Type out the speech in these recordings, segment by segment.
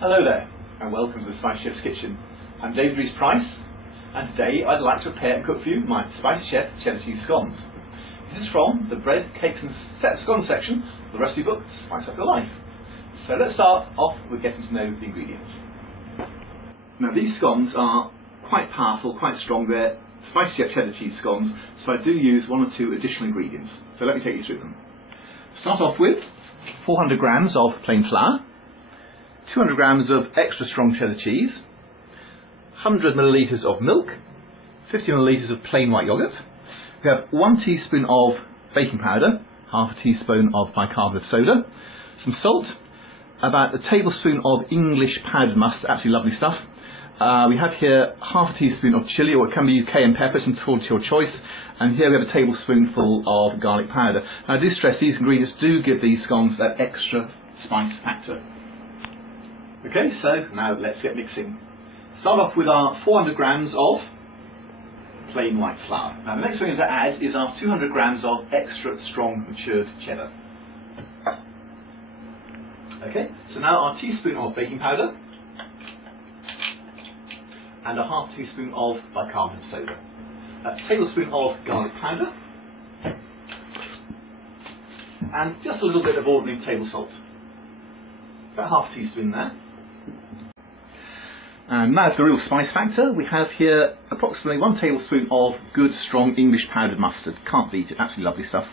Hello there, and welcome to the Spice Chef's Kitchen. I'm David Rees-Price, and today I'd like to prepare and cook for you my Spice Chef cheddar cheese scones. This is from the bread, cakes and scones section of the recipe book, Spice Up Your Life. So let's start off with getting to know the ingredients. Now these scones are quite powerful, quite strong. They're Spice Chef cheddar cheese scones, so I do use one or two additional ingredients. So let me take you through them. Start off with 400 grams of plain flour, 200 grams of extra strong cheddar cheese, 100 millilitres of milk, 50 millilitres of plain white yoghurt. We have 1 teaspoon of baking powder, half a teaspoon of bicarbonate of soda, some salt, about a tablespoon of English powdered mustard, absolutely lovely stuff. We have here half a teaspoon of chilli, or it can be cayenne pepper, it's entirely to your choice. And here we have a tablespoonful of garlic powder. Now I do stress these ingredients do give these scones that extra spice factor. Okay, so now let's get mixing. Start off with our 400 grams of plain white flour. Now the next thing to add is our 200 grams of extra strong matured cheddar. Okay, so now our teaspoon of baking powder and a half teaspoon of bicarbonate of soda. A tablespoon of garlic powder and just a little bit of ordinary table salt. About half a teaspoon there. And now for the real spice factor, we have here approximately 1 tablespoon of good strong English powdered mustard. Can't beat it, absolutely lovely stuff.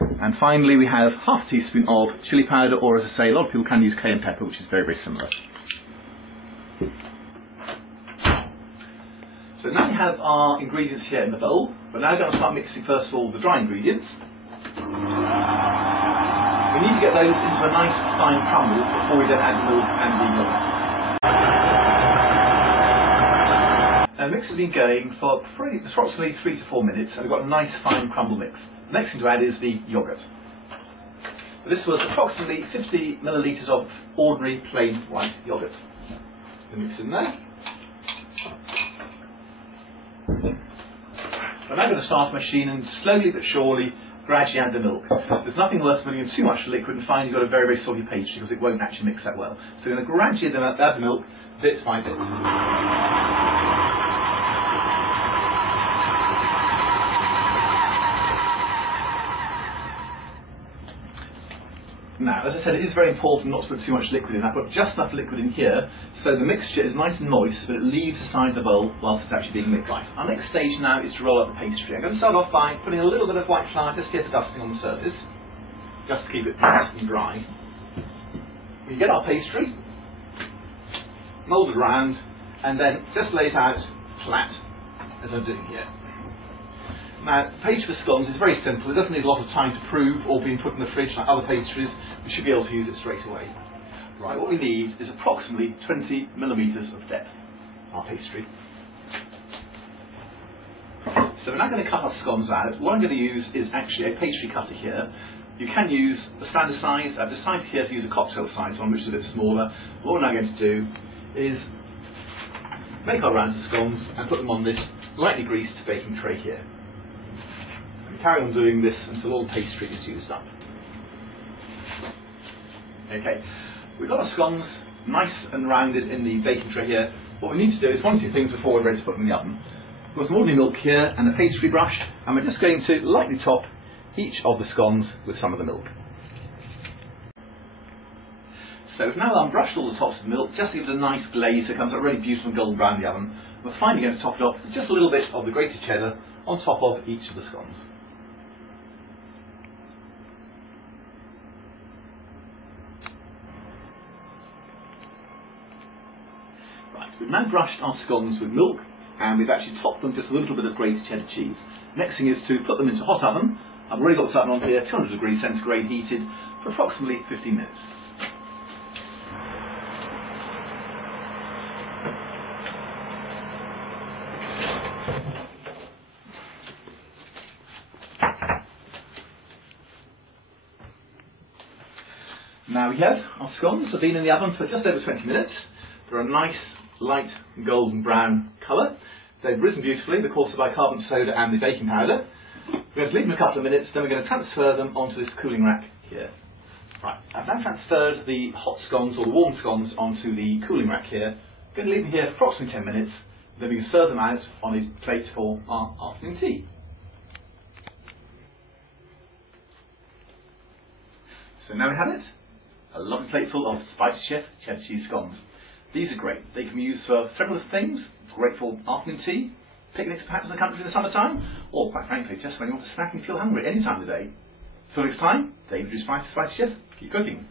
And finally we have half a teaspoon of chili powder, or as I say, a lot of people can use cayenne pepper, which is very, very similar. So now we have our ingredients here in the bowl. We're now going to start mixing first of all the dry ingredients. We need to get those into a nice fine crumble before we then add the milk and the yogurt. Now the mix has been going for approximately 3 to 4 minutes, and we've got a nice fine crumble mix. The next thing to add is the yogurt. This was approximately 50 millilitres of ordinary plain white yogurt. The mix in there. We're now going to start the machine and slowly but surely gradually add the milk. There's nothing worse than putting in too much liquid and finding you've got a very, very soggy pastry, because it won't actually mix that well. So we're going to gradually add the milk bit by bit. Now, as I said, it is very important not to put too much liquid in. I've got just enough liquid in here, so the mixture is nice and moist, but it leaves the side of the bowl whilst it's actually being mixed. Right. Our next stage now is to roll up the pastry. I'm going to start off by putting a little bit of white flour just here for dusting on the surface, just to keep it nice and dry. We get our pastry, mould it round, and then just lay it out flat, as I'm doing here. Now, pastry for scones is very simple. It doesn't need a lot of time to prove or being put in the fridge like other pastries. We should be able to use it straight away. Right, what we need is approximately 20 millimetres of depth, our pastry. So we're now going to cut our scones out. What I'm going to use is actually a pastry cutter here. You can use the standard size. I've decided here to use a cocktail size one, which is a bit smaller. What we're now going to do is make our rounds of scones and put them on this lightly greased baking tray here. Carry on doing this until all the pastry is used up. Okay, we've got our scones nice and rounded in the baking tray here. What we need to do is 1 or 2 things before we're ready to put them in the oven. We've got some ordinary milk here and a pastry brush, and we're just going to lightly top each of the scones with some of the milk. So we've now unbrushed all the tops of the milk, just to give it a nice glaze so it comes out really beautiful and golden brown in the oven. We're finally going to top it off with just a little bit of the grated cheddar on top of each of the scones. We've now brushed our scones with milk, and we've actually topped them just a little bit of grated cheddar cheese. Next thing is to put them into a hot oven. I've already got this oven on here, 200 degrees centigrade heated, for approximately 15 minutes. Now we have our scones have been in the oven for just over 20 minutes. They're a nice light golden brown colour. They've risen beautifully because of bicarbonate soda and the baking powder. We're going to leave them a couple of minutes, then we're going to transfer them onto this cooling rack here. Right, I've now transferred the hot scones or the warm scones onto the cooling rack here. I'm going to leave them here for approximately 10 minutes, then we can serve them out on a plate for our afternoon tea. So now we have it, a lovely plateful of Spicy Chef cheddar cheese scones. These are great. They can be used for several different things. Great for afternoon tea, picnics perhaps in the country in the summertime, or quite frankly just when you want to snack and feel hungry any time of the day. Till next time, David Spicy Chef, keep cooking.